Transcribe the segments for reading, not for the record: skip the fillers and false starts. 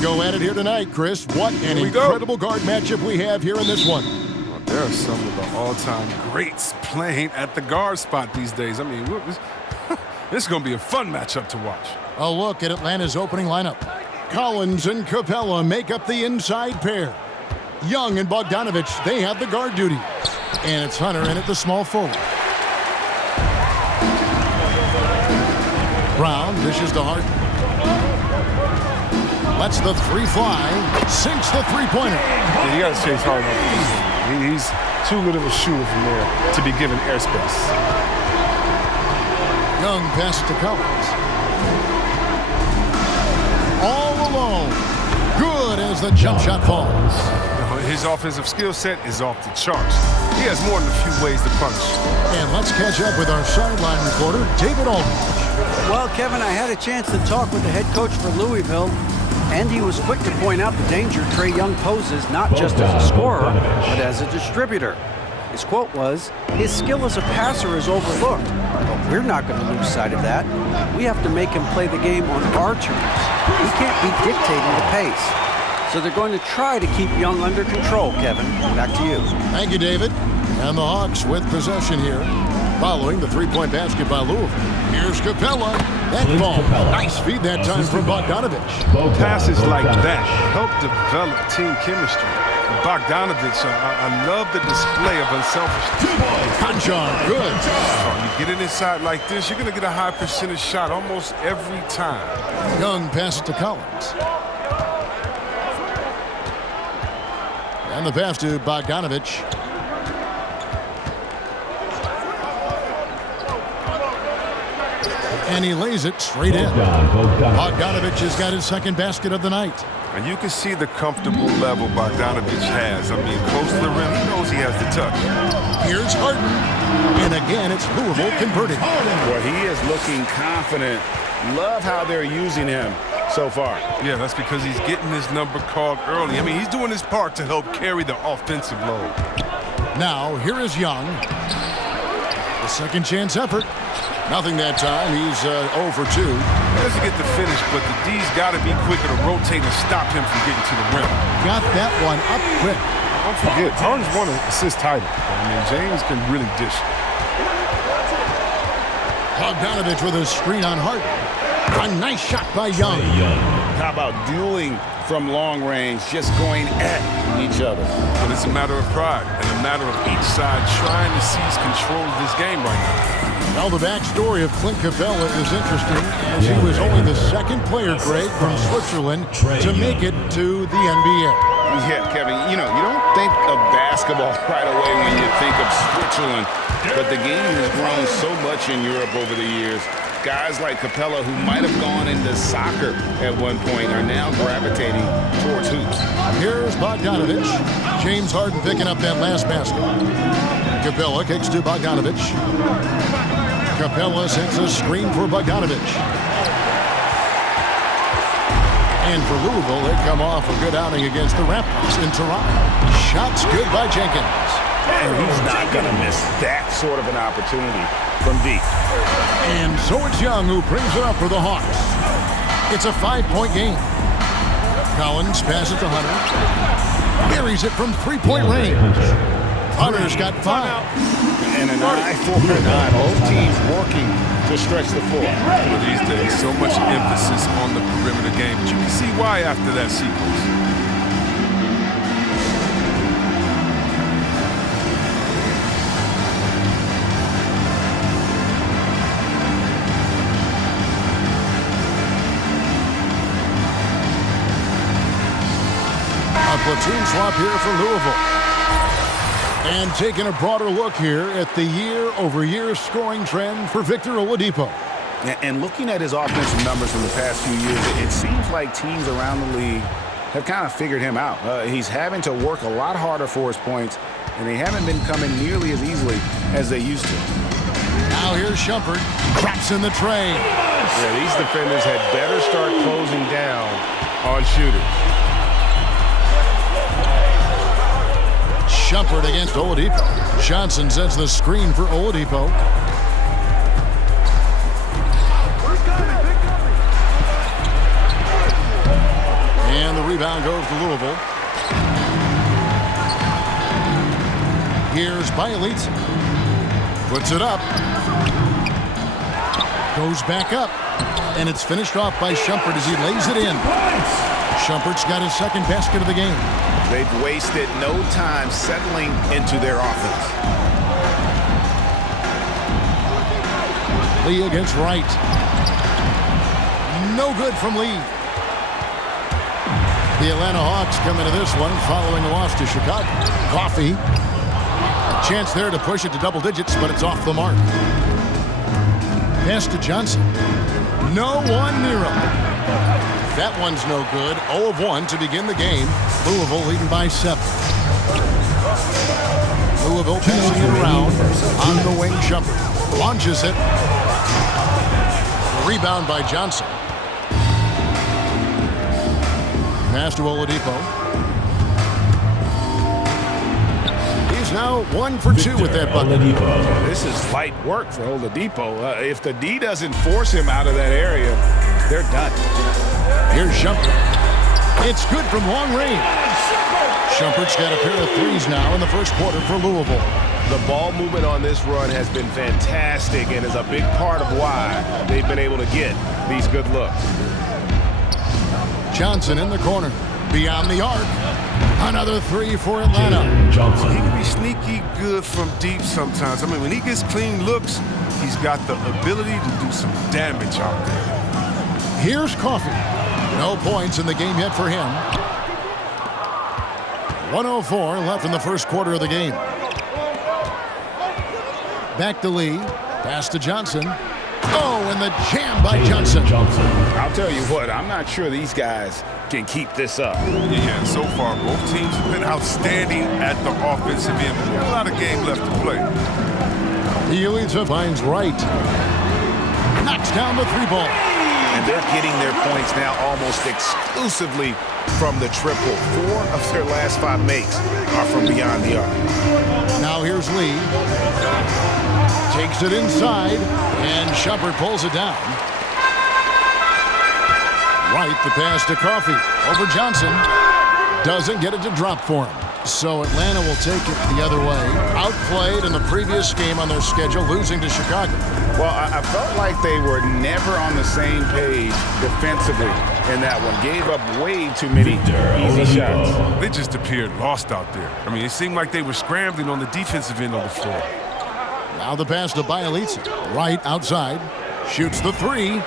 go at it here tonight, Chris. What an incredible guard matchup we have here in this one. Well, there are some of the all-time greats playing at the guard spot these days. I mean, this is going to be a fun matchup to watch. A look at Atlanta's opening lineup. Collins and Capella make up the inside pair. Young and Bogdanovich, they have the guard duty. And it's Hunter in at the small forward. Brown dishes to Harden. Lets the three fly. Sinks the three-pointer. Yeah, you got to chase Harden up. He's too good of a shooter from there to be given airspace. Young passes to Collins. All alone. Good as the jump shot falls. His offensive skill set is off the charts. He has more than a few ways to punish. And let's catch up with our sideline reporter, David Aldridge. Well, Kevin, I had a chance to talk with the head coach for Louisville, and he was quick to point out the danger Trae Young poses not just as a scorer, but as a distributor. His quote was, "His skill as a passer is overlooked, but we're not going to lose sight of that. We have to make him play the game on our terms. We can't be dictating the pace." So they're going to try to keep Young under control, Kevin. Back to you. Thank you, David. And the Hawks with possession here, following the three-point basket by Louisville. Here's Capella. That ball. Nice feed that time from Bogdanovich. Passes like that help develop team chemistry. Bogdanovich, I love the display of unselfishness. Conchar, good. You get it inside like this, you're going to get a high percentage shot almost every time. Young passes to Collins. And the pass to Bogdanovich. And he lays it straight in. Bogdanovich has got his second basket of the night. And you can see the comfortable level Bogdanovich has. I mean, close to the rim, he knows he has the touch. Here's Harden. And again, it's Louisville converting. Well, he is looking confident. Love how they're using him so far. Yeah, that's because he's getting his number called early. I mean, he's doing his part to help carry the offensive load. Now, here is Young. The second chance effort. Nothing that time. He's 0 for 2. He doesn't get the finish, but the D's got to be quicker to rotate and stop him from getting to the rim. Got that one up quick. Don't forget, Harden's won an assist title. I mean, James can really dish. Bogdanovich with a screen on Harden. A nice shot by Young. How about dueling from long range, just going at each other? But it's a matter of pride and a matter of each side trying to seize control of this game right now. Now, the backstory of Clint Capella is interesting, as he was only the second player, Greg, from Switzerland to make it to the NBA. Yeah, Kevin, you don't think of basketball right away when you think of Switzerland, but the game has grown so much in Europe over the years. Guys like Capella, who might have gone into soccer at one point, are now gravitating towards hoops. Here's Bogdanovich. James Harden picking up that last basket. Capella kicks to Bogdanovich. Capella sends a screen for Bogdanovich. And for Louisville, they come off a good outing against the Raptors in Toronto. Shots good by Jenkins. And he's not going to miss that sort of an opportunity from deep. And so it's Young who brings it up for the Hawks. It's a 5-point game. Collins passes to Hunter. Buries it from three-point range. Hunter's got 5. And an eye for an eye. Both teams working to stretch the floor. Well, these days, so much emphasis on the perimeter game, but you can see why after that sequence. A platoon swap here for Louisville. And taking a broader look here at the year-over-year scoring trend for Victor Oladipo. And looking at his offensive numbers from the past few years, it seems like teams around the league have kind of figured him out. He's having to work a lot harder for his points, and they haven't been coming nearly as easily as they used to. Now here's Shumpert. Drops in the tray. Yeah, these defenders had better start closing down on shooters. Shumpert against Oladipo. Johnson sets the screen for Oladipo. And rebound goes to Louisville. Here's Bielitsa. Puts it up. Goes back up. And it's finished off by Shumpert as he lays it in. Shumpert's got his second basket of the game. They've wasted no time settling into their offense. Lee against Wright. No good from Lee. The Atlanta Hawks come into this one following a loss to Chicago. Coffee. A chance there to push it to double digits, but it's off the mark. Pass to Johnson. No one near him. That one's no good. 0 of 1 to begin the game. Louisville leading by 7. Louisville passing it around. On the wing, Shumpert. Launches it. Rebound by Johnson. Pass to Oladipo. He's now 1 for 2 with that bucket. This is light work for Oladipo. If the D doesn't force him out of that area, they're done. Here's Shumpert. It's good from long range. Shumpert's got a pair of threes now in the first quarter for Louisville. The ball movement on this run has been fantastic and is a big part of why they've been able to get these good looks. Johnson in the corner. Beyond the arc. Another three for Atlanta. He can be sneaky good from deep sometimes. I mean, when he gets clean looks, he's got the ability to do some damage out there. Here's Coffee. No points in the game yet for him. 1:04 left in the first quarter of the game. Back to Lee. Pass to Johnson. Oh, and the jam by Johnson. I'll tell you what, I'm not sure these guys can keep this up. Yeah, so far both teams have been outstanding at the offensive end. But we got a lot of game left to play. Bielitsa finds Wright. Knocks down the three ball. And they're getting their points now almost exclusively from the triple. 4 of their last 5 makes are from beyond the arc. Now here's Lee. Takes it inside, and Shumpert pulls it down. Wright, the pass to Coffee. Over Johnson. Doesn't get it to drop for him. So Atlanta will take it the other way. Outplayed in the previous game on their schedule, losing to Chicago. Well, I felt like they were never on the same page defensively in that one. Gave up way too many easy shots. They just appeared lost out there. I mean, it seemed like they were scrambling on the defensive end of the floor. Now the pass to Bielitsa. Wright outside. Shoots the three.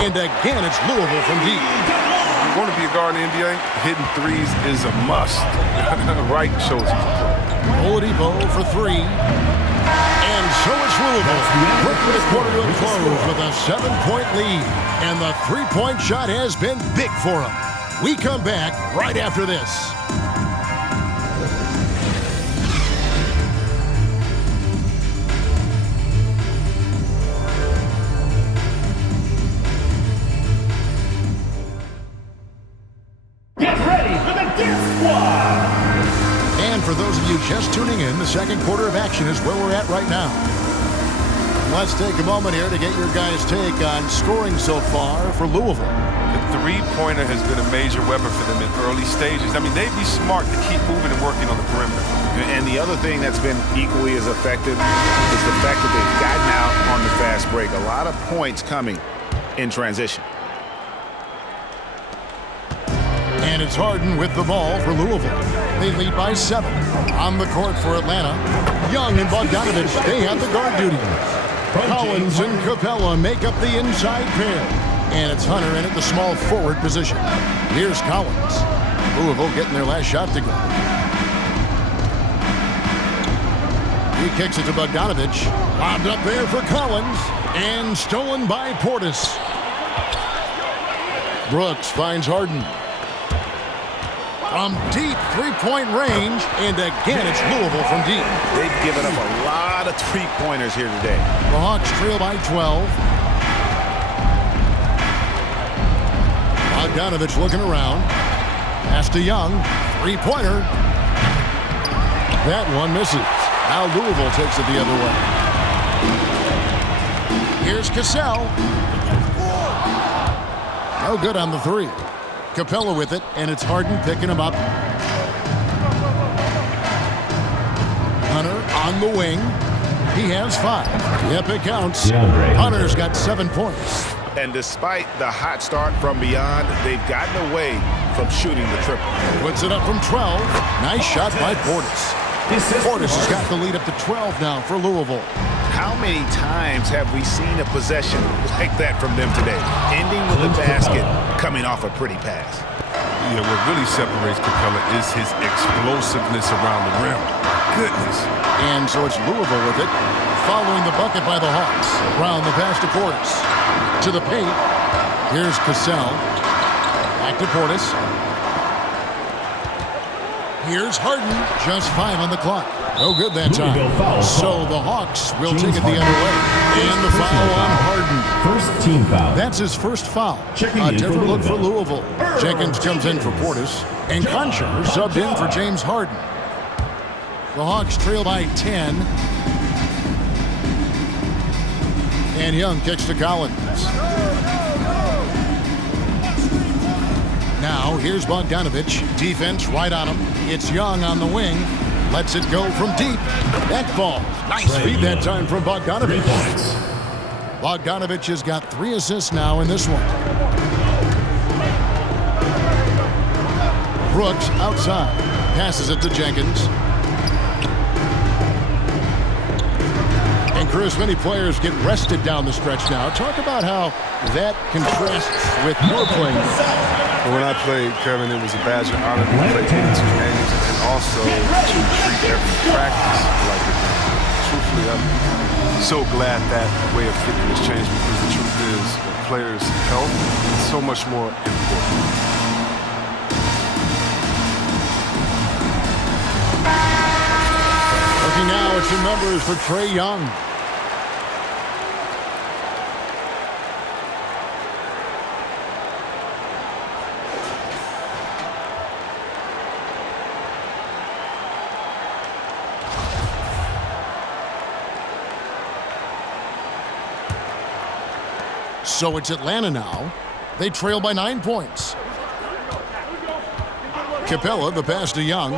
And again, it's Louisville from deep. You want to be a guard in the NBA? Hitting threes is a must. Wright shows you. Oladipo for three. And so it's Louisville. Quick for the quarter to close with a 7-point lead. And the three-point shot has been big for them. We come back right after this. For those of you just tuning in, the second quarter of action is where we're at right now. Let's take a moment here to get your guys' take on scoring so far for Louisville. The three-pointer has been a major weapon for them in early stages. I mean, they'd be smart to keep moving and working on the perimeter. And the other thing that's been equally as effective is the fact that they've gotten out on the fast break. A lot of points coming in transition. And it's Harden with the ball for Louisville. They lead by 7. On the court for Atlanta, Young and Bogdanovich, they have the guard duty. Collins and Capella make up the inside pair. And it's Hunter in at the small forward position. Here's Collins. Louisville getting their last shot to go. He kicks it to Bogdanovich. Lobbed up there for Collins. And stolen by Portis. Brooks finds Harden. From deep three-point range, and again, it's Louisville from deep. They've given up a lot of three-pointers here today. The Hawks trail by 12. Bogdanovich looking around. Pass to Young. Three-pointer. That one misses. Now Louisville takes it the other way. Here's Cassell. No good on the three. Capella with it, and it's Harden picking him up. Hunter on the wing. He has 5. Yep, it counts. Hunter's got 7 points. And despite the hot start from beyond, they've gotten away from shooting the triple. Puts it up from 12. Nice shot by Portis. Portis has got the lead up to 12 now for Louisville. How many times have we seen a possession like that from them today? Ending with a basket, coming off a pretty pass. Yeah, what really separates Capella is his explosiveness around the rim. Goodness. And so it's Louisville with it, following the bucket by the Hawks. Brown the pass to Portis. To the paint. Here's Cassell. Back to Portis. Here's Harden. Just 5 on the clock. No good that time. So the Hawks will take it the other way. And the foul on Harden. First team foul. That's his first foul. A different look for Louisville. Jenkins comes in for Portis. And Conchar subbed in for James Harden. The Hawks trail by 10. And Young kicks to Collins. Now here's Bogdanovich. Defense right on him. It's Young on the wing. Lets it go from deep. That falls. Nice feed that time from Bogdanovich. Bogdanovich has got 3 assists now in this one. Brooks outside. Passes it to Jenkins. And Chris, many players get rested down the stretch now. Talk about how that contrasts with your playing. When I played, Kevin, it was a badge of honor to play 82 games and also to treat every practice like a game. Truthfully, I'm so glad that way of thinking has changed because the truth is players' health is so much more important. Looking now at some numbers for Trae Young. So it's Atlanta now. They trail by 9 points. Capella, the pass to Young.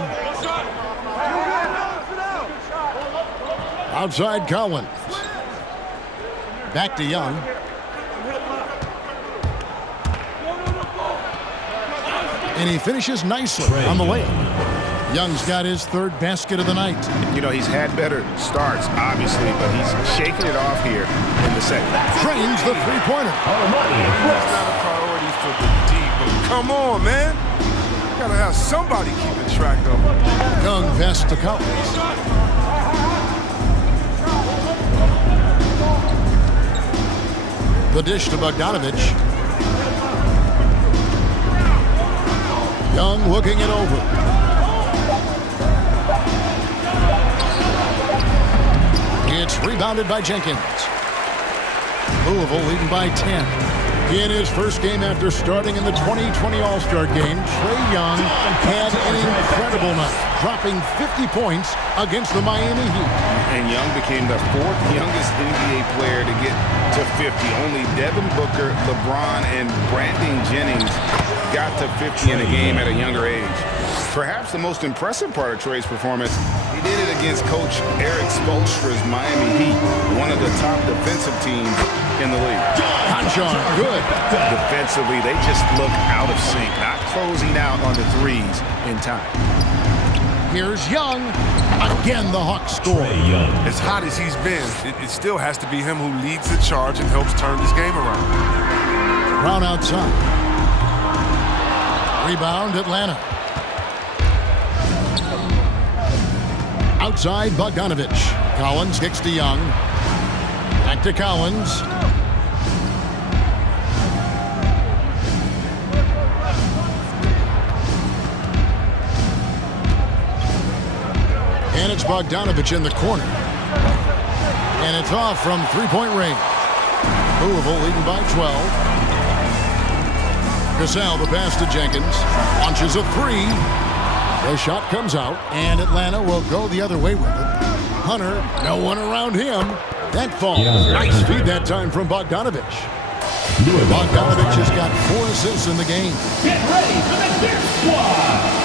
Outside Collins. Back to Young. And he finishes nicely on the layup. Young's got his 3rd basket of the night. You know, he's had better starts, obviously, but he's shaking it off here in the second. Trains the three-pointer. It's not a priority for the D, but come on, man. You gotta have somebody keeping track of him. Young pass to Collins. The dish to Bogdanovich. Young looking it over. It's rebounded by Jenkins. Louisville leading by 10. In his first game after starting in the 2020 All-Star Game, Trae Young had an incredible night, dropping 50 points against the Miami Heat. And Young became the 4th youngest NBA player to get to 50. Only Devin Booker, LeBron, and Brandon Jennings got to 50 in a game at a younger age. Perhaps the most impressive part of Trae's performance, he did it against Coach Eric Spoelstra's Miami Heat, one of the top defensive teams in the league. Conchar, good. Defensively, they just look out of sync, not closing out on the threes in time. Here's Young. Again, the Hawks score. As hot as he's been, it still has to be him who leads the charge and helps turn this game around. Brown outside. Rebound, Atlanta. Outside, Bogdanovich. Collins kicks to Young. Back to Collins. And it's Bogdanovich in the corner. And it's off from three-point range. Louisville leading by 12. Cassell, the pass to Jenkins. Launches a 3. The shot comes out, and Atlanta will go the other way with it. Hunter, no one around him. That falls. Nice feed that time from Bogdanovich. Bogdanovich has got 4 assists in the game. Get ready for the Dip Squad.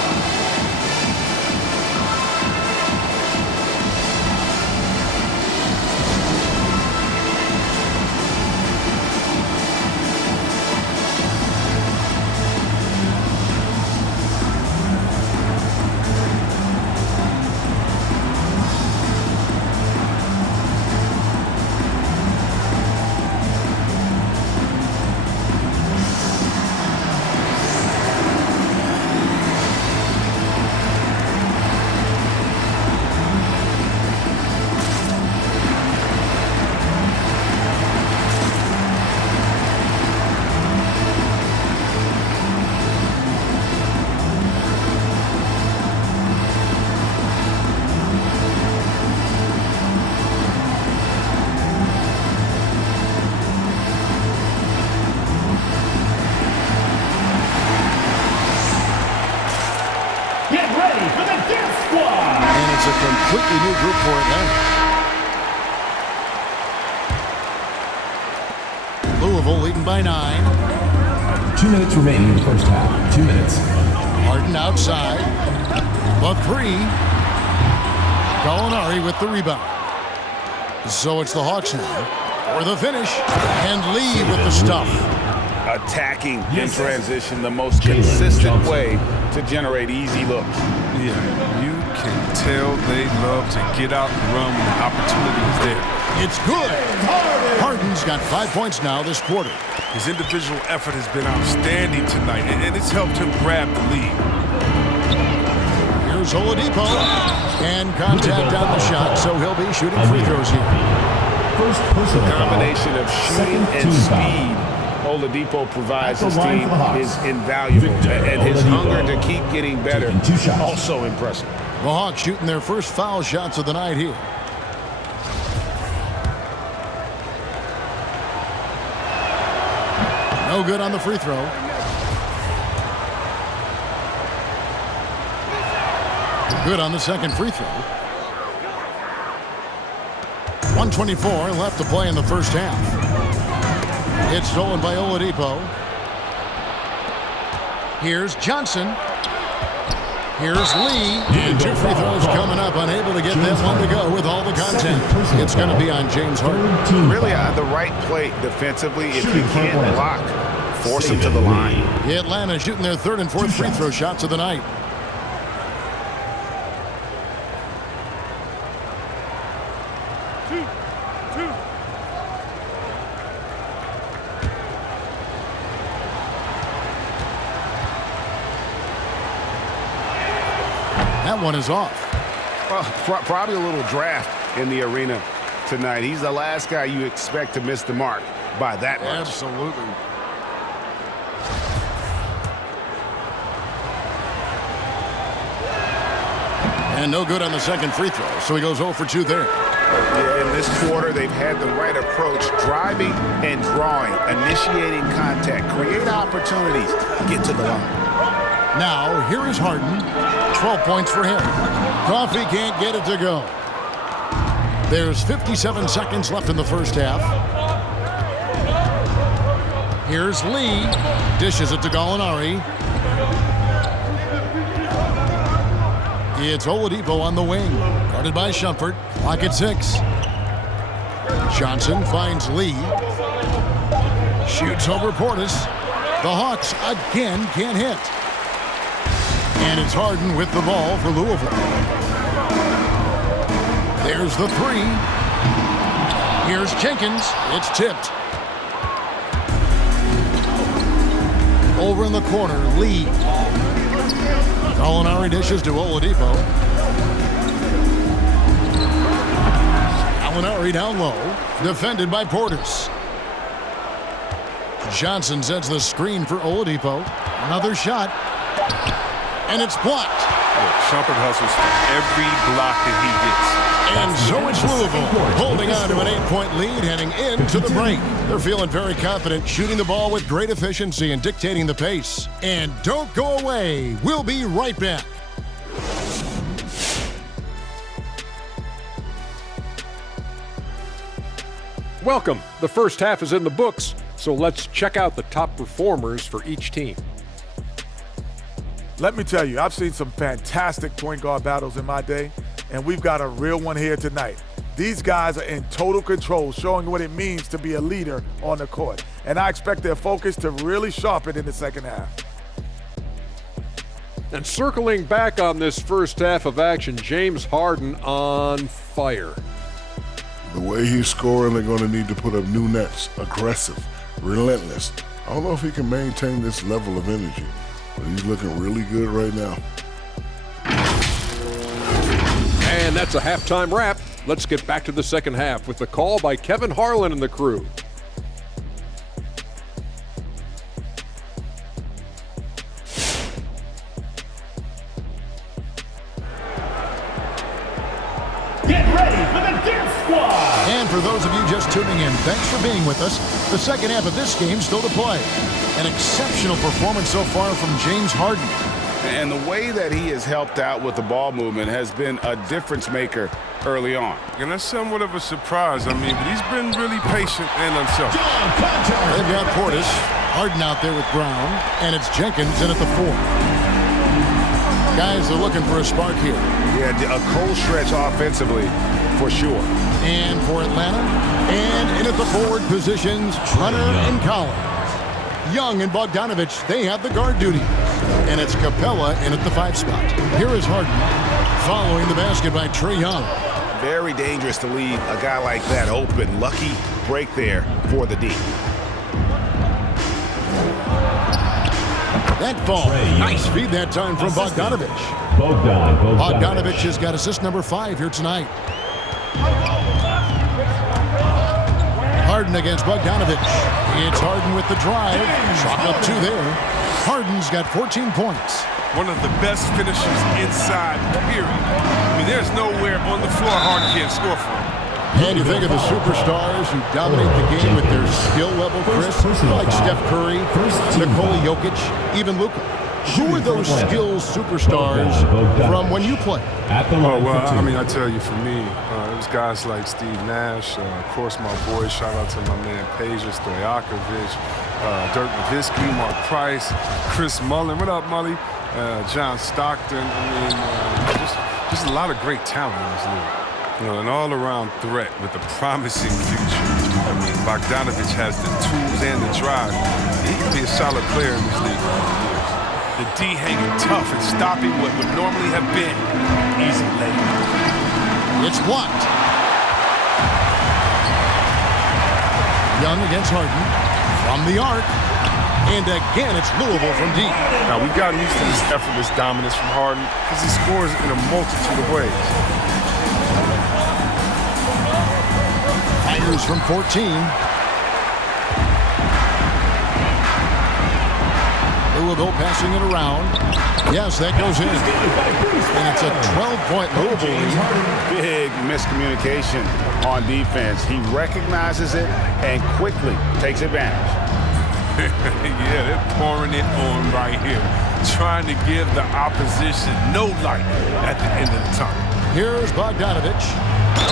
A completely new group for Atlanta. Louisville leading by 9. 2 minutes remaining in the first half. 2 minutes. Harden outside. The 3. Gallinari with the rebound. So it's the Hawks now for the finish. And Lee with the stuff. Attacking in transition, the most consistent way to generate easy looks. Yeah, you can tell they love to get out and run when the opportunity is there. It's good. Harden's got 5 points now this quarter. His individual effort has been outstanding tonight, and it's helped him grab the lead. Here's Oladipo. And contact on the shot, so he'll be shooting free throws here. First personal Combination of shooting and speed Oladipo provides his team is invaluable, and his hunger to keep getting better also impressive. The Hawks shooting their first foul shots of the night here. No good on the free throw. Good on the second free throw. 1:24 left to play in the first half. It's stolen by Oladipo. Here's Johnson. Here's Lee. And 2 free throws coming up. Unable to get that one to go with all the content. It's going to be on James Harden. Really the right play defensively. If you can't block, force him to the line. Atlanta shooting their 3rd and 4th free throw shots of the night. That one is off. Well, probably a little draft in the arena tonight. He's the last guy you expect to miss the mark by that much. Absolutely. And no good on the second free throw, so he goes 0 for 2 there. Yeah, in this quarter, they've had the right approach, driving and drawing, initiating contact, create opportunities, get to the line. Now, here is Harden. 12 points for him. Coffee can't get it to go. There's 57 seconds left in the first half. Here's Lee. Dishes it to Gallinari. It's Oladipo on the wing. Guarded by Shumpert. Clock at 6. Johnson finds Lee. Shoots over Portis. The Hawks again can't hit. And it's Harden with the ball for Louisville. There's the 3. Here's Jenkins. It's tipped. Over in the corner, Lee. Gallinari dishes to Oladipo. Gallinari down low. Defended by Portis. Johnson sets the screen for Oladipo. Another shot. And it's blocked. Shumpert hustles for every block that he gets. And so it's Louisville holding on to an 8-point lead heading into the break. They're feeling very confident, shooting the ball with great efficiency and dictating the pace. And don't go away. We'll be right back. Welcome. The first half is in the books, so So let's check out the top performers for each team. Let me tell you, I've seen some fantastic point guard battles in my day, and we've got a real one here tonight. These guys are in total control, showing what it means to be a leader on the court. And I expect their focus to really sharpen in the second half. And circling back on this first half of action, James Harden on fire. The way he's scoring, they're going to need to put up new nets, aggressive, relentless. I don't know if he can maintain this level of energy, but he's looking really good right now. And that's a halftime wrap. Let's get back to the second half with the call by Kevin Harlan and the crew. Get ready for the Dance Squad! And for those of you just tuning in, thanks for being with us. The second half of this game still to play. An exceptional performance so far from James Harden. And the way that he has helped out with the ball movement has been a difference maker early on. And that's somewhat of a surprise. I mean, but he's been really patient and unselfish. They've got Portis, Harden out there with Brown, and it's Jenkins in at the 4. Guys are looking for a spark here. Yeah, a cold stretch offensively, for sure. And for Atlanta, and in at the forward positions, Hunter and Collins. Young and Bogdanovich, they have the guard duty. And it's Capella in at the 5 spot. Here is Harden, following the basket by Trae Young. Very dangerous to leave a guy like that open. Lucky break there for the D. That ball, nice feed that time from Bogdanovich. Bogdanovich has got assist number 5 here tonight. Harden against Bogdanovich. It's Harden with the drive. Chalk up 2 there. Harden's got 14 points. One of the best finishers inside, period. I mean, there's nowhere on the floor Harden can't score from. And you think of the superstars who dominate the game with their skill level, Chris, like Steph Curry, Nikola Jokic, even Luka. Who are those skills superstars from when you play? Oh, well, I mean, I tell you, for me, it was guys like Steve Nash, of course, my boys, shout out to my man Peja Stojakovic, Dirk Nowitzki, Mark Price, Chris Mullin, what up, Mully? John Stockton. I mean, just a lot of great talent in this league. You know, an all-around threat with a promising future. I mean, Bogdanovich has the tools and the drive. He can be a solid player in this league for years. The D hanging tough and stopping what would normally have been easy layup. It's blocked. Young against Harden from the arc. And again, it's Louisville from deep. Now, we've gotten used to this effortless dominance from Harden because he scores in a multitude of ways. Tigers from 14. Louisville passing it around. Yes, that goes in. And it's a 12-point Louisville lead. Big miscommunication on defense. He recognizes it and quickly takes advantage. Yeah, they're pouring it on right here, trying to give the opposition no light at the end of the tunnel. Here's Bogdanovich.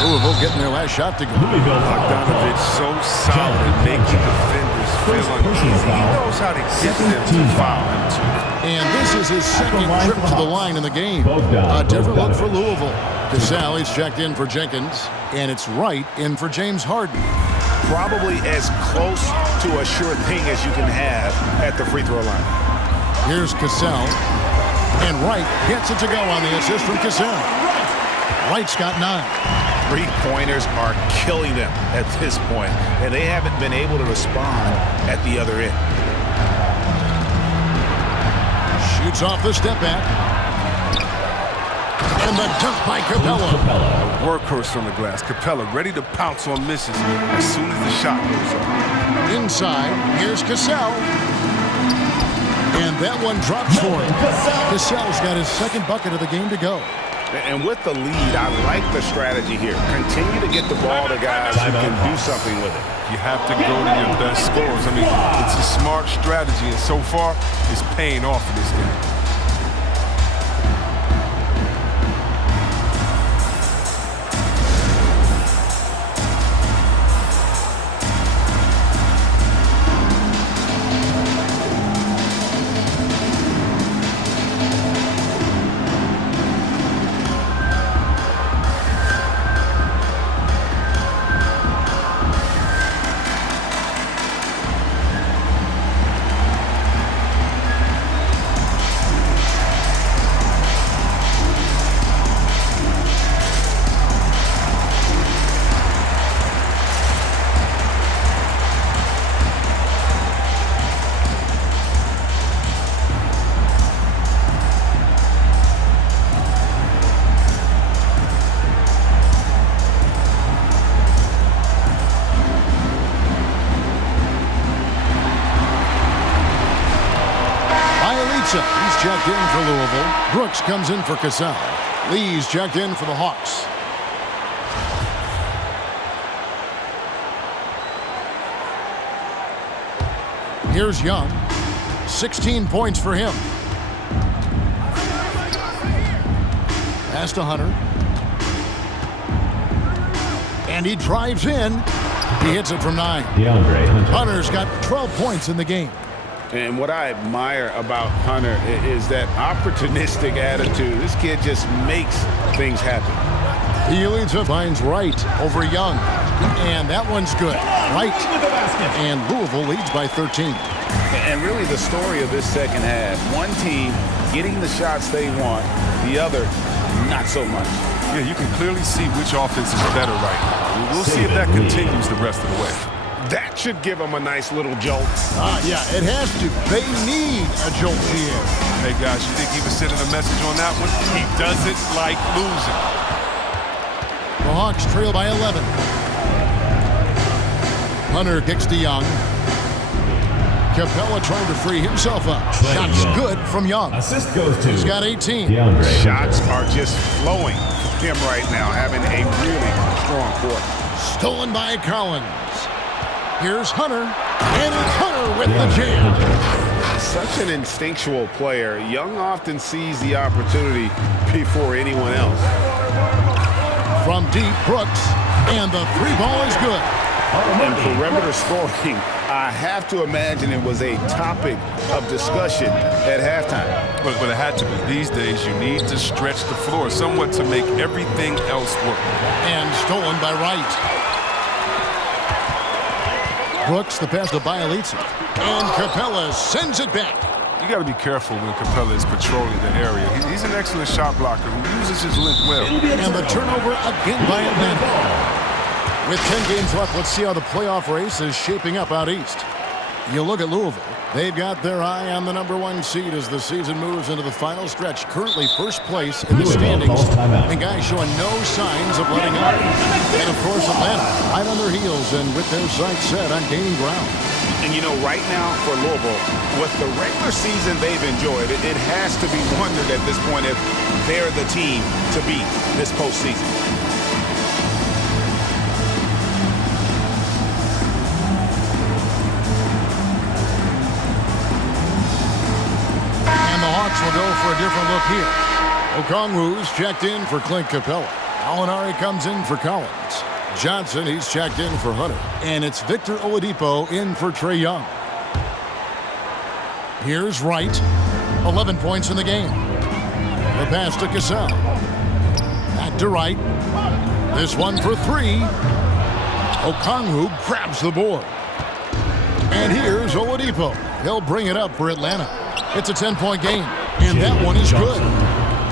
Louisville getting their last shot to go. Bogdanovich so solid at making defenders feel uneasy. He knows how to get them to foul him too. And this is his second trip to the line in the game. A different look for Louisville. Casale is checked in for Jenkins, and it's Wright in for James Harden. Probably as close to a sure thing as you can have at the free throw line. Here's Casale, and Wright gets it to go on the assist from Casale. Wright's got 9. Three-pointers are killing them at this point, and they haven't been able to respond at the other end. Shoots off the step back. And the dunk by Capella. A workhorse on the glass. Capella ready to pounce on misses as soon as the shot goes up. Inside, here's Casale. And that one drops for him. Cassell's got his second bucket of the game to go. And with the lead, I like the strategy here. Continue to get the ball to guys who can do something with it. You have to go to your best scorers. I mean, it's a smart strategy, and so far, it's paying off in this game. checked in for Louisville. Brooks comes in for Cassell. Lee's checked in for the Hawks. Here's Young. 16 points for him. Pass to Hunter. And he drives in. He hits it from 9. Hunter's got 12 points in the game. And what I admire about Hunter is that opportunistic attitude. This kid just makes things happen. He leads up, finds Wright over Young. And that one's good. Wright. And Louisville leads by 13. And really the story of this second half, one team getting the shots they want, the other not so much. Yeah, you can clearly see which offense is better right now. We'll see if that continues the rest of the way. That should give them a nice little jolt. Yeah, it has to. They need a jolt here. Hey, guys, you think he was sending a message on that one? He doesn't like losing. The Hawks trail by 11. Hunter kicks to Young. Capella trying to free himself up. Shots good from Young. Assist goes to. He's got 18. Shots are just flowing for him right now, having a really strong quarter. Stolen by Collins. Here's Hunter. And it's Hunter with the jam. Such an instinctual player. Young often sees the opportunity before anyone else. From deep, Brooks. And the three ball is good. And perimeter scoring, I have to imagine it was a topic of discussion at halftime. But it had to be. These days, you need to stretch the floor somewhat to make everything else work. And stolen by Wright. Brooks, the pass to Bielitsa. And Capella sends it back. You got to be careful when Capella is patrolling the area. He's an excellent shot blocker who uses his length well. And the turnover again by Atlanta. With 10 games left, let's see how the playoff race is shaping up out east. You look at Louisville. They've got their eye on the #1 seed as the season moves into the final stretch. Currently first place in the standings. And guys showing no signs of letting up. And of course, Atlanta right on their heels and with their sights set on gaining ground. And you know, right now for Louisville, with the regular season they've enjoyed, it has to be wondered at this point if they're the team to beat this postseason. Will go for a different look here. Okongwu's checked in for Clint Capella. Alinari comes in for Collins. Johnson, he's checked in for Hunter. And it's Victor Oladipo in for Trae Young. Here's Wright. 11 points in the game. The pass to Cassell. Back to Wright. This one for 3. Okongwu grabs the board. And here's Oladipo. He'll bring it up for Atlanta. It's a 10-point game. And that one is good.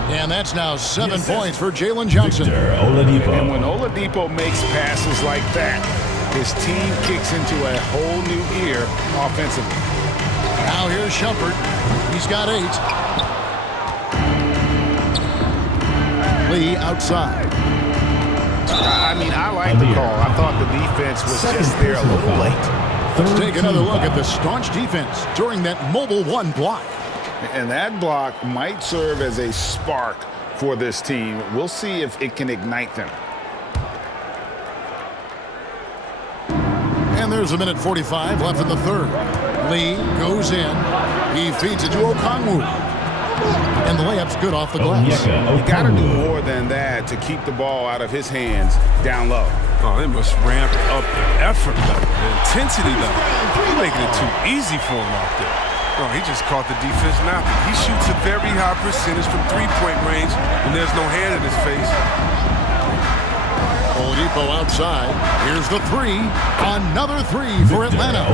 And that's now 7 points for Jalen Johnson. And when Oladipo makes passes like that, his team kicks into a whole new gear offensively. Now here's Shumpert. He's got 8. Lee outside. I mean, I like the call. I thought the defense was just there a little late. Let's take another look at the staunch defense during that mobile 1 block. And that block might serve as a spark for this team. We'll see if it can ignite them. And there's 1:45 left in the third. Lee goes in. He feeds it to Okongwu. And the layup's good off the glass. You got to do more than that to keep the ball out of his hands down low. Oh, they must ramp up the effort level, the intensity level. They're making it too easy for him out there. No, he just caught the defense napping. He shoots a very high percentage from three-point range when there's no hand in his face. Oladipo outside. Here's the 3. Another 3 for Atlanta.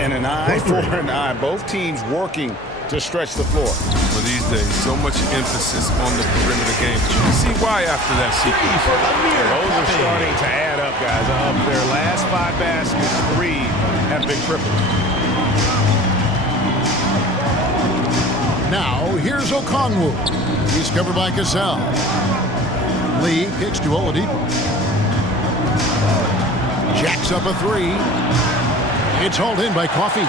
And an eye for an eye. Both teams working to stretch the floor. For these days, so much emphasis on the perimeter game. You can see why after that sequence. Those are starting to add up, guys. Of their last 5 baskets, 3 have been tripled. Now, here's Okongwu. He's covered by Cassell. Lee kicks to Oladipo. Jacks up a 3. It's hauled in by Coffey.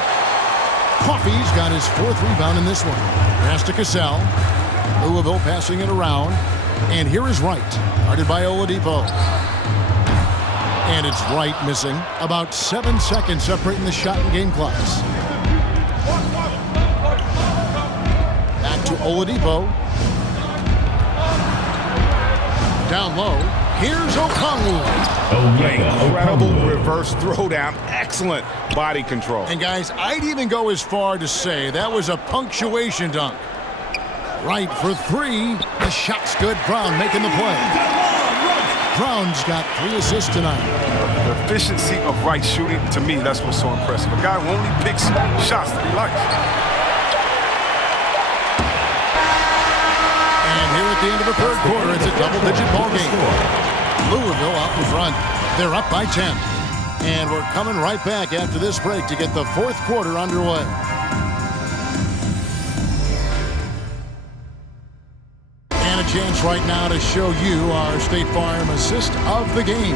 Coffey's got his 4th rebound in this one. Pass to Cassell. Louisville passing it around. And here is Wright, guarded by Oladipo. And it's Wright missing. About 7 seconds separating the shot and game clocks. Back to Oladipo. Down low. Here's Okongwu. Incredible reverse throwdown. Excellent body control. And guys, I'd even go as far to say that was a punctuation dunk. Wright for 3. The shot's good. Brown making the play. Brown's got 3 assists tonight. The efficiency of Wright shooting, to me, that's what's so impressive. A guy who only picks shots that he likes. And here at the end of the 3rd quarter, it's a double-digit ball game. Louisville out in front. They're up by 10. And we're coming right back after this break to get the 4th quarter underway. And a chance right now to show you our State Farm assist of the game.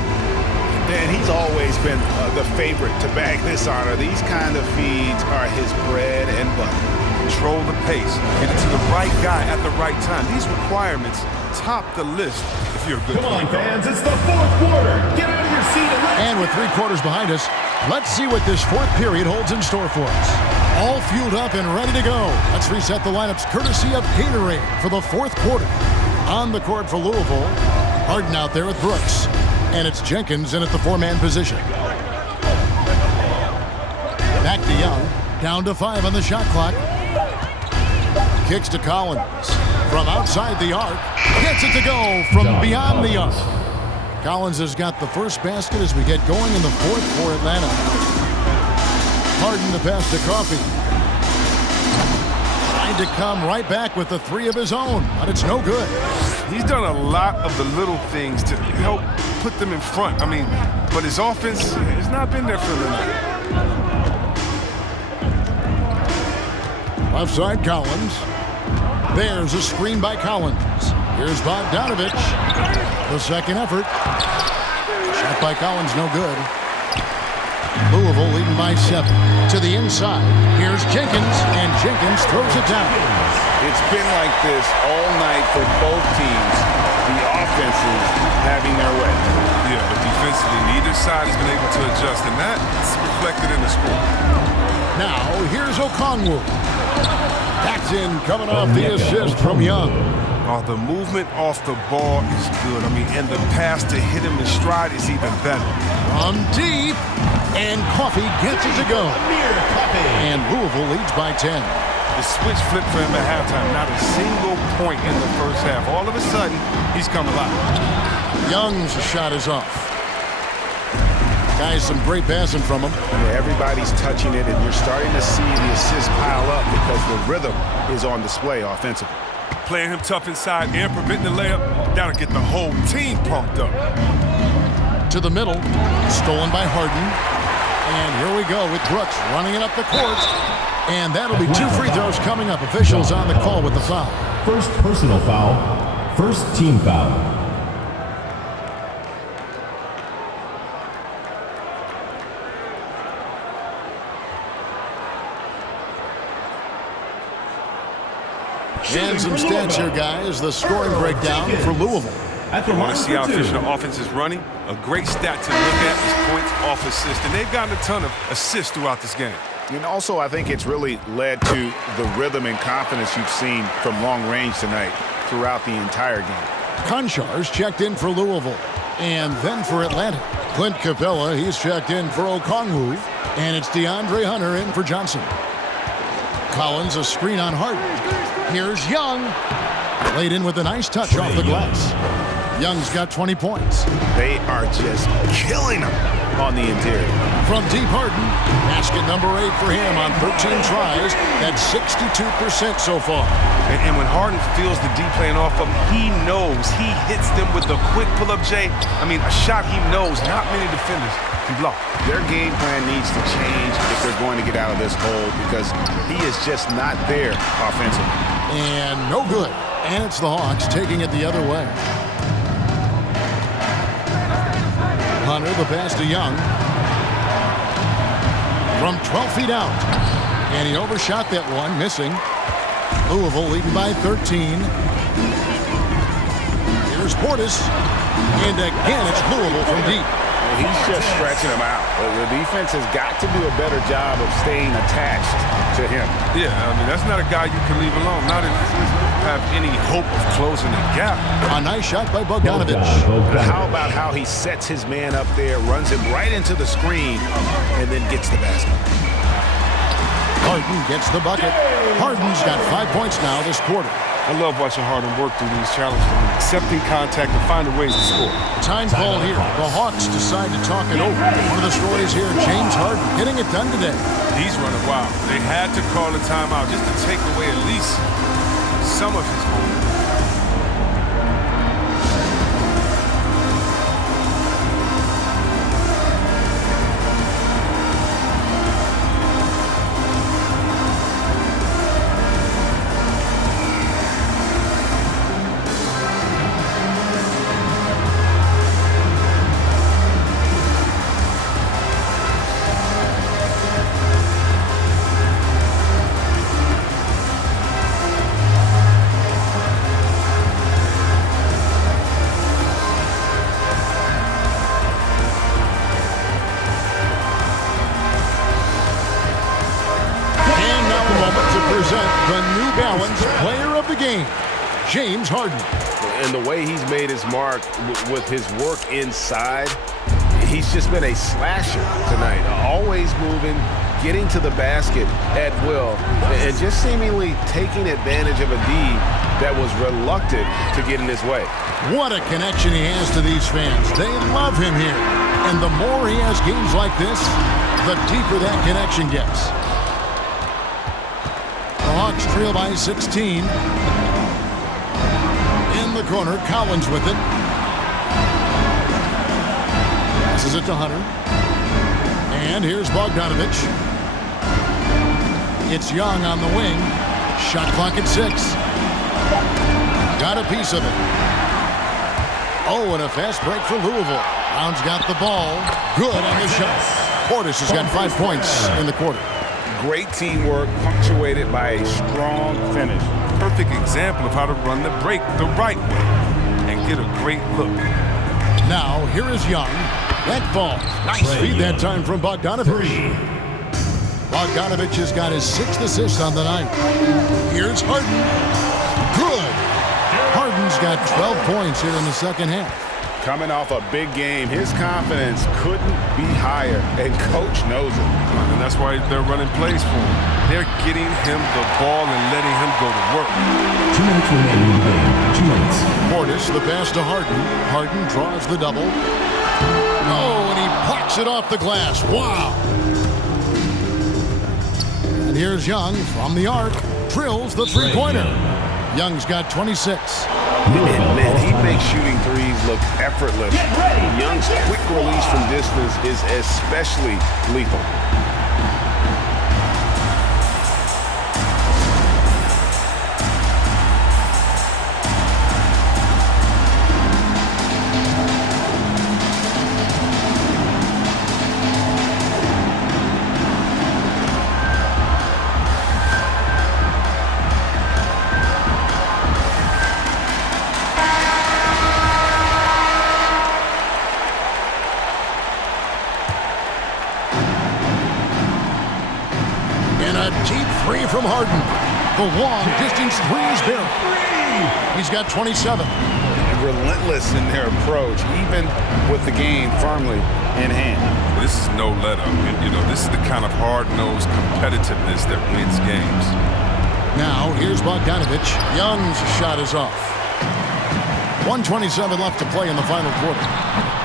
And he's always been the favorite to bag this honor. These kind of feeds are his bread and butter. Control the pace. Get it to the right guy at the right time. These requirements top the list if you're a good Come on, fans. It's the 4th quarter. Get out of your seat and with 3 quarters behind us, let's see what this 4th period holds in store for us. All fueled up and ready to go. Let's reset the lineups courtesy of Gatorade for the 4th quarter. On the court for Louisville, Harden out there with Brooks. And it's Jenkins in at the 4-man position. Back to Young. Down to 5 on the shot clock. Kicks to Collins. From outside the arc. Gets it to go from beyond the arc. Collins has got the first basket as we get going in the 4th for Atlanta. Harden the pass to Coffey. Trying to come right back with the 3 of his own, but it's no good. He's done a lot of the little things to help put them in front. I mean, but his offense has not been there for them. Left side, Collins. There's a screen by Collins. Here's Bogdanovich. The second effort. Shot by Collins, no good. Louisville leading by 7. To the inside. Here's Jenkins, and Jenkins throws it down. It's been like this all night for both teams. The offenses having their way. Yeah, but defensively, neither side has been able to adjust, and that's reflected in the score. Now, here's Okongwu. That's in, coming off the assist from Young. Oh, the movement off the ball is good. I mean, and the pass to hit him in stride is even better. From deep, and Coffey gets it to go. And Louisville leads by 10. The switch flipped for him at halftime. Not a single point in the first half. All of a sudden, he's come alive. Young's shot is off. Guys, some great passing from him. Yeah, everybody's touching it, and you're starting to see the assists pile up because the rhythm is on display offensively. Playing him tough inside and preventing the layup, that'll get the whole team pumped up. To the middle, stolen by Harden. And here we go with Brooks running it up the court. And that'll be 2 free throws coming up. Officials on the call with the foul. First personal foul, first team foul. And some stats here, guys. The scoring breakdown for Louisville. You want to see how efficient the offense is running? A great stat to look at is points off assist. And they've gotten a ton of assists throughout this game. And also, I think it's really led to the rhythm and confidence you've seen from long range tonight throughout the entire game. Konchar's checked in for Louisville. And then for Atlanta, Clint Capella, he's checked in for Okongwu. And it's DeAndre Hunter in for Johnson. Collins, a screen on Harden. Here's Young. Laid in with a nice touch off the glass. Young's got 20 points. They are just killing them on the interior. From deep, Harden, basket number 8 for him on 13 tries. That's 62% so far. And when Harden feels the D playing off of him, he knows. He hits them with the quick pull-up J. I mean, a shot he knows not many defenders can block. Their game plan needs to change if they're going to get out of this hole because he is just not there offensively. And no good. And it's the Hawks taking it the other way. Hunter, the pass to Young. From 12 feet out. And he overshot that one, missing. Louisville leading by 13. Here's Portis. And again, it's Louisville from deep. He's just stretching him out. The defense has got to do a better job of staying attached to him. Yeah, I mean, that's not a guy you can leave alone. Not if you have any hope of closing the gap. A nice shot by Bogdanovich. How about how he sets his man up there, runs him right into the screen, and then gets the basket. Harden gets the bucket. Harden's got 5 points now this quarter. I love watching Harden work through these challenges, accepting contact and finding ways to score. Time call here. The Hawks decide to talk it over. One of the stories here, James Harden getting it done today. He's running wild. They had to call a timeout just to take away at least some of his moment. The New Balance player of the game, James Harden. And the way he's made his mark with his work inside, he's just been a slasher tonight. Always moving, getting to the basket at will, and just seemingly taking advantage of a D that was reluctant to get in his way. What a connection he has to these fans. They love him here. And the more he has games like this, the deeper that connection gets. The Hawks trail by 16. In the corner, Collins with it. Passes it to Hunter. And here's Bogdanovich. It's Young on the wing. Shot clock at 6. Got a piece of it. Oh, and a fast break for Louisville. Brown's got the ball. Good on the shot. Portis has got 5 points in the quarter. Great teamwork, punctuated by a strong finish. Perfect example of how to run the break the right way and get a great look. Now, here is Young. That falls. Nice feed that time from Bogdanovich. Bogdanovich has got his 6th assist on the night. Here's Harden. Good. Harden's got 12 points here in the second half. Coming off a big game, his confidence couldn't be higher, and Coach knows it. And that's why they're running plays for him. They're getting him the ball and letting him go to work. 2 minutes remaining in the game. 2 minutes. Portis, the pass to Harden. Harden draws the double. Oh, and he plucks it off the glass. Wow. And here's Young from the arc. Drills the three-pointer. Young's got 26. And man, he makes shooting threes look effortless. Young's quick release from distance is especially lethal. From Harden. The long-distance three is there. He's got 27. Relentless in their approach, even with the game firmly in hand. This is no let-up. You know, this is the kind of hard-nosed competitiveness that wins games. Now, here's Bogdanovich. Young's shot is off. 1:27 left to play in the final quarter.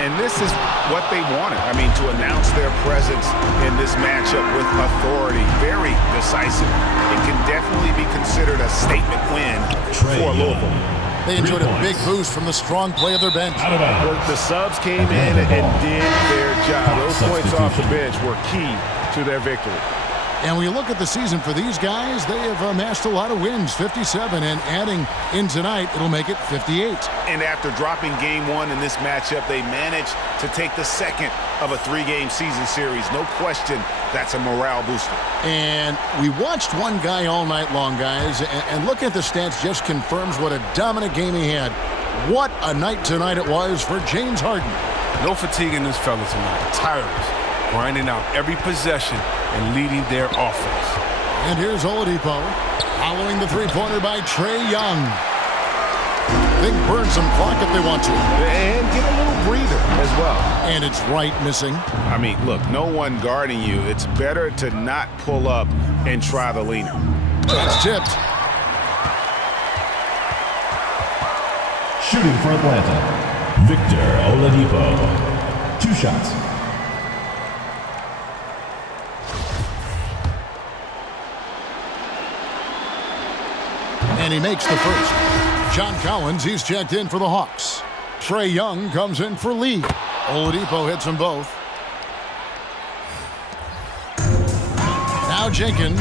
And this is what they wanted. I mean, to announce their presence in this matchup with authority, very decisive. It can definitely be considered a statement win for Louisville. They enjoyed a big boost from the strong play of their bench. The subs came in and did their job. Those points off the bench were key to their victory. And when you look at the season for these guys, they have amassed a lot of wins, 57, and adding in tonight, it'll make it 58. And after dropping game 1 in this matchup, they managed to take the second of a 3-game season series. No question, that's a morale booster. And we watched one guy all night long, guys, and looking at the stats just confirms what a dominant game he had. What a night tonight it was for James Harden. No fatigue in this fella tonight. Tireless, grinding out every possession and leading their offense. And here's Oladipo, following the three-pointer by Trae Young. They can burn some clock if they want to. And get a little breather as well. And it's right missing. I mean, look, no one guarding you. It's better to not pull up and try the leaner. It's tipped. Shooting for Atlanta, Victor Oladipo. 2 shots. And he makes the first. John Collins, he's checked in for the Hawks. Trae Young comes in for Lee. Oladipo hits them both. Now Jenkins.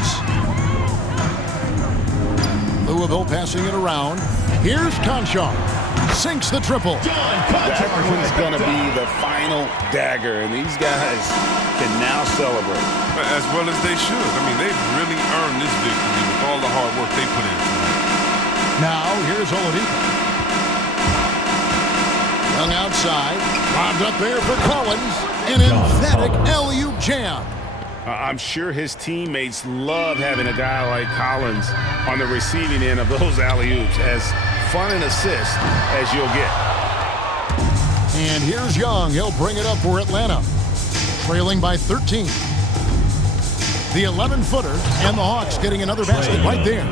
Louisville passing it around. Here's Conchar. Sinks the triple. That one's going to be the final dagger, and these guys can now celebrate. As well as they should. I mean, they've really earned this victory with all the hard work they put in tonight. Now, here's Oladipo. Young outside. Lobbed up there for Collins. An emphatic alley-oop jam. I'm sure his teammates love having a guy like Collins on the receiving end of those alley-oops. As fun an assist as you'll get. And here's Young. He'll bring it up for Atlanta. Trailing by 13. The 11-footer and the Hawks getting another basket right there.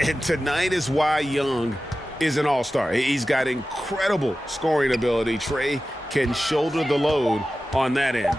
And tonight is why Young is an all-star. He's got incredible scoring ability. Trae can shoulder the load on that end.